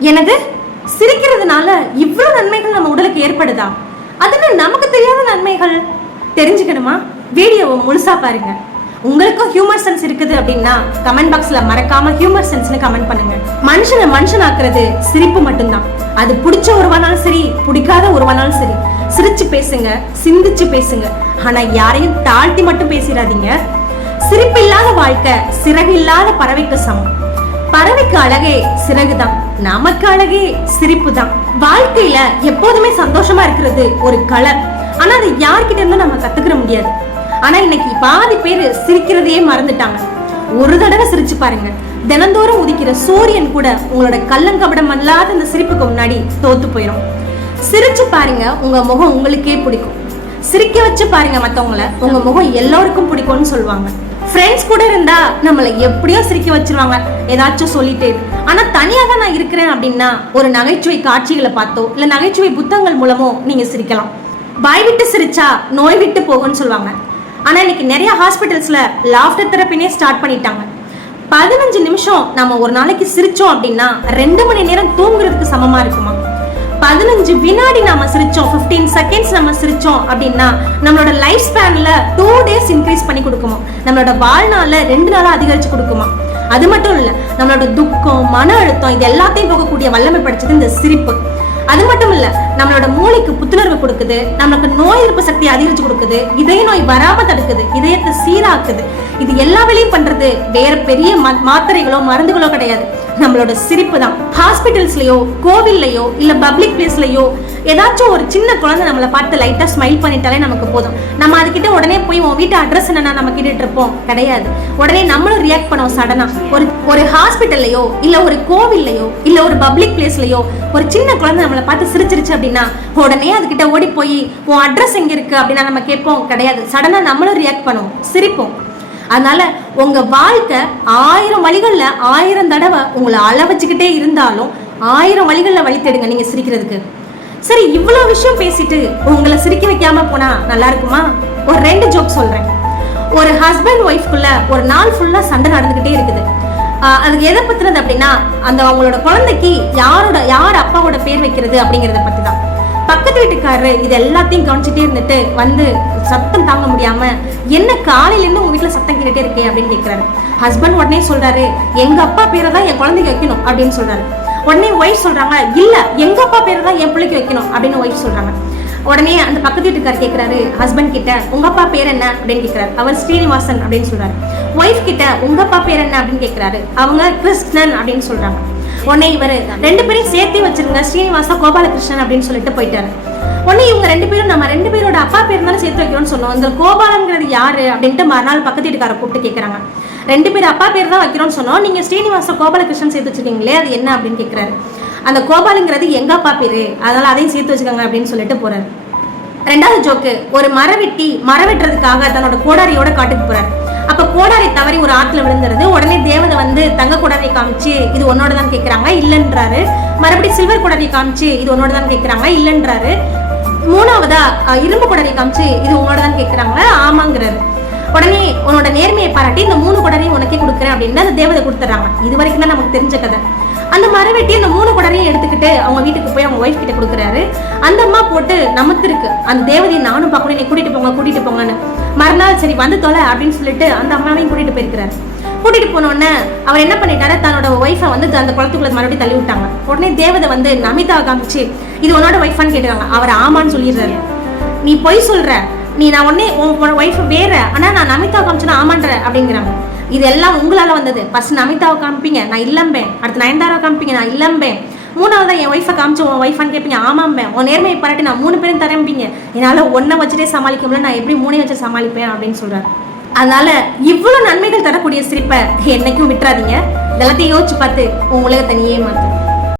எனது சிரிக்கிறதுனால இவ்வளவு நன்மைகள் நம்ம உடலுக்கு ஏற்படுதா? அதுன்னு நமக்கு தெரியாத நன்மைகள்? தெரிஞ்சுக்கணுமா? வீடியோவை முழுசா பாருங்க. உங்களுக்கும் ஹியூமர் சென்ஸ் இருக்குது அப்படின்னா கமெண்ட் பாக்ஸ்ல மறக்காம ஹியூமர் சென்ஸ்னு கமெண்ட் பண்ணுங்க. மனுஷனை மனுஷனாக்குறது சிரிப்பு மட்டும்தான். அது பிடிச்ச உருவானாலும் சரி பிடிக்காத உருவானாலும் சரி. சிரிச்சு பேசுங்க சிந்திச்சு பேசுங்க. ஆனா யாரையும் தாழ்த்தி மட்டும் பேசிடாதீங்க. சிரிப்பு இல்லாத வாழ்க்கை சிறகு இல்லாத பறவைக்கு சமம். பறவைக்கு அழகே சிறகுதான். நமக்கு அழகே சிரிப்பு தான் வாழ்க்கையில எப்போதுமே சந்தோஷமா இருக்கிறது ஒரு கலர் ஆனா அது யார்கிட்ட இருந்தும் நம்ம கத்துக்கிற முடியாது. ஆனா இன்னைக்கு பாதி பேர் சிரிக்கிறதையே மறந்துட்டாங்க. ஒரு தடவை சிரிச்சு பாருங்க. தினந்தோறும் உதிக்கிற சூரியன் கூட உங்களோட கள்ளங்கபடம் அல்லாத இந்த சிரிப்புக்கு முன்னாடி தோத்து போயிடும் சிரிச்சு பாருங்க உங்க முகம் உங்களுக்கே பிடிக்கும். சிரிக்க வச்சு பாருங்க மத்தவங்கள உங்க முகம் எல்லோருக்கும் பிடிக்கும்னு சொல்லுவாங்க. ஃப்ரெண்ட்ஸ் கூட இருந்தா நம்மளை எப்படியோ சிரிக்க வச்சிருவாங்க. ஏதாச்சும் சொல்லிட்டே ஆனா தனியாக தான் நான் இருக்கிறேன் அப்படின்னா ஒரு நகைச்சுவை காட்சிகளை பார்த்தோ இல்ல நகைச்சுவை புத்தகங்கள் மூலமோ நீங்க சிரிக்கலாம். பாய் விட்டு சிரிச்சா நோய் விட்டு போகும்னு சொல்லுவாங்க. ஆனா இன்னைக்கு நிறைய ஹாஸ்பிட்டல்ஸ்ல லாஃப்டர் தெரப்பினே ஸ்டார்ட் பண்ணிட்டாங்க. பதினஞ்சு நிமிஷம் நம்ம ஒரு நாளைக்கு சிரிச்சோம் அப்படின்னா ரெண்டு மணி நேரம் தூங்குறதுக்கு சமமா இருக்குமா? பதினஞ்சு வினாடி நாம சிரிச்சோம் 15 செகண்ட்ஸ் நம்ம சிரிச்சோம் அப்படின்னா நம்மளோட லைஃப் ஸ்பேன்ல டூ டேஸ் இன்க்ரீஸ் பண்ணி கொடுக்குமா நம்மளோட வாழ்நாள ரெண்டு நாளா அதிகரிச்சு கொடுக்குமா அது மட்டும் இல்ல நம்மளோட துக்கம் மன அழுத்தம் இது எல்லாத்தையும் போகக்கூடிய வல்லமை படைச்சது இந்த சிரிப்பு. அது மட்டும் இல்ல நம்மளோட மூளைக்கு புத்துணர்வு கொடுக்குது நமக்கு நோய் எதிர்ப்பு சக்தி அதிகரிச்சு கொடுக்குது இதய நோய் வராம தடுக்குது இதயத்தை சீராக்குது. இது எல்லா வேலையும் பண்றது வேற பெரிய மாத்திரைகளோ மருந்துகளோ கிடையாது. நம்மளோட சிரிப்பு தான். ஹாஸ்பிட்டல்ஸ்லையோ கோவில்லையோ இல்லை பப்ளிக் பிளேஸ்லையோ ஏதாச்சும் ஒரு சின்ன குழந்தை நம்மளை பார்த்து லைட்டாக ஸ்மைல் பண்ணிட்டாலே நமக்கு போதும். நம்ம அதுக்கிட்ட உடனே போய் உன் வீட்டு அட்ரஸ் என்னன்னா நம்ம கேட்டுட்டு இருப்போம். கிடையாது. உடனே நம்மளும் ரியாக்ட் பண்ணுவோம் சடனாக ஒரு ஒரு ஹாஸ்பிட்டல்லையோ இல்லை ஒரு கோவில்லையோ இல்லை ஒரு பப்ளிக் பிளேஸ்லையோ ஒரு சின்ன குழந்தை நம்மளை பார்த்து சிரிச்சிருச்சு அப்படின்னா உடனே அதுக்கிட்ட ஓடி போய் உன் அட்ரஸ் எங்கே இருக்குது அப்படின்னா நம்ம கேட்போம். கிடையாது. சடனாக நம்மளும் ரியாக்ட் பண்ணுவோம். சிரிப்போம். அதனால உங்க வாழ்க்கை ஆயிரம் வழிகளில் ஆயிரம் தடவை உங்களை அள வச்சுக்கிட்டே இருந்தாலும் ஆயிரம் வழிகளில் வழி தேடுங்க நீங்க சிரிக்கிறதுக்கு. சரி இவ்வளோ விஷயம் பேசிட்டு உங்களை சிரிக்க வைக்காம போனா நல்லா இருக்குமா? ஒரு ரெண்டு ஜோக் சொல்றேன். ஒரு ஹஸ்பண்ட் ஒய்ஃப்குள்ள ஒரு நாள் ஃபுல்லா சண்டை நடந்துகிட்டே இருக்குது. அதுக்கு எதை பத்தினது அப்படின்னா அந்த அவங்களோட குழந்தைக்கு யாரோட யார் அப்பாவோட பேர் வைக்கிறது அப்படிங்கறத பத்தி பக்கத்து வீட்டுக்காரரு இது எல்லாத்தையும் கவனிச்சுட்டே இருந்துட்டு வந்து சத்தம் தாங்க முடியாம என்ன காலையிலேருந்து உங்க வீட்டுல சத்தம் கேட்டுட்டே இருக்கே? அப்படின்னு கேக்குறாரு. ஹஸ்பண்ட் உடனே சொல்றாரு எங்க அப்பா பேரை தான் என் குழந்தைக்கு வைக்கணும் அப்படின்னு சொல்றாரு. உடனே ஒய்ஃப் சொல்றாங்க இல்ல எங்க அப்பா பேரை தான் என் பிள்ளைக்கு வைக்கணும் அப்படின்னு ஒய்ஃப் சொல்றாங்க. உடனே அந்த பக்கத்து வீட்டுக்காரர் கேட்குறாரு ஹஸ்பண்ட் கிட்ட உங்க அப்பா பேர் என்ன? அப்படின்னு கேக்குறாரு. அவர் ஸ்ரீனிவாசன் அப்படின்னு சொல்றாரு. ஒய்ஃப் கிட்ட உங்க அப்பா பேர் என்ன? அப்படின்னு கேட்குறாரு அவங்க கிருஷ்ணன் அப்படின்னு சொல்றாங்க. உடனே இவர் ரெண்டு பேரையும் சேர்த்தே வச்சிருங்க. ஸ்ரீனிவாசா கோபாலகிருஷ்ணன் அப்படின்னு சொல்லிட்டு போயிட்டாரு. உடனே இவங்க ரெண்டு பேரும் நம்ம ரெண்டு பேரோட அப்பா பேர் தானே சேர்த்து வைக்கிறோம்னு சொன்னோம். இந்த கோபாலங்கிறது யாரு அப்படின்ட்டு மறுநாள் பக்கத்து வீட்டுக்கார கூப்பிட்டு கேட்குறாங்க ரெண்டு பேர் அப்பா பேர் தான் வைக்கிறோம்னு சொன்னோம். நீங்க ஸ்ரீனிவாச கோபாலகிருஷ்ணன் சேர்த்து வச்சிருக்கீங்களே அது என்ன அப்படின்னு கேட்குறாரு அந்த கோபாலுங்கிறது எங்க அப்பா பேரு? அதனால அதையும் சேர்த்து வச்சுக்கோங்க அப்படின்னு சொல்லிட்டு போறாரு. ரெண்டாவது ஜோக்கு ஒரு மரவெட்டி மரம் வெட்டுறதுக்காக தன்னோட கோடாரியோட காட்டுக்கு போறாரு. கோடாரி தவறி ஒரு ஆற்றுல விழுந்துருது. உடனே தேவதை வந்து தங்க கோடாரியை காமிச்சு இது உன்னோட தான் கேட்குறாங்க இல்லைன்றாரு. மறுபடியும் சில்வர் கோடாரியை காமிச்சு இது உன்னோட தான் கேட்குறாங்க இல்லைன்றாரு. மூணாவதா இரும்பு கோடாரியை காமிச்சு இது உன்னோட தான் கேட்குறாங்க ஆமாங்கிறாரு. உடனே உன்னோட நேர்மையை பாராட்டி இந்த மூணு குடரையும் உனக்கே கொடுக்குறேன் அப்படின்னு அந்த தேவதை கொடுத்துட்றாங்க. இது வரைக்கும் தான் நமக்கு தெரிஞ்ச கதை. அந்த மரவெட்டி அந்த மூணு குடரையும் எடுத்துக்கிட்டு அவங்க வீட்டுக்கு போய் அவங்க ஒய்ஃப் கிட்ட கொடுக்குறாரு. அந்த அம்மா போட்டு நமக்கு அந்த தேவதையை நானும் பார்க்கணும் நீ கூட்டிட்டு போங்க கூட்டிட்டு போங்கன்னு. மறுநாள் சரி வந்து தொலை அப்படின்னு சொல்லிட்டு அந்த அம்மாவையும் கூட்டிட்டு போயிருக்கிறாரு. கூட்டிட்டு போனோடனே அவர் என்ன பண்ணிட்டாரு? தன்னோட ஒய்ஃபை வந்து அந்த குளத்துக்குள்ள மறுபடியும் தள்ளி விட்டாங்க. உடனே தேவதை வந்து நமிதா காமிச்சு இது உன்னோட ஒய்ஃபான்னு கேட்டுருக்காங்க அவர் ஆமான்னு சொல்லிடுறாரு. நீ பொய் சொல்ற. நீ நான் உடனே உன் ஒய்ஃப் வேற. ஆனா நான் நமிதா காமிச்சனா ஆமான்ற அப்படிங்கிறாங்க. இது எல்லாம் உங்களால வந்தது. ஃபர்ஸ்ட் நமிதாவை காமிப்பீங்க நான் இல்லம்பேன். அடுத்து நயன்தாரா காமிப்பீங்க நான் இல்லம்பேன். மூணாவது தான் என் ஒய்ஃபை காமிச்சு உன் ஒய்ஃபான்னு கேட்பீங்க ஆமாம்பேன் உன் நேர்மையை பாராட்டி நான் மூணு பேரும் தரம்பிங்க என்னால் ஒன்றை வச்சுட்டே சமாளிக்க முடியல. நான் எப்படி மூணே வச்சு சமாளிப்பேன் அப்படின்னு சொல்றாரு. அதனால இவ்வளோ நன்மைகள் தரக்கூடிய சிரிப்பை என்னைக்கும் விட்டுறாதீங்க. இதெல்லாத்தையும் யோசிச்சு பார்த்து உன் உலகத்தை நீயே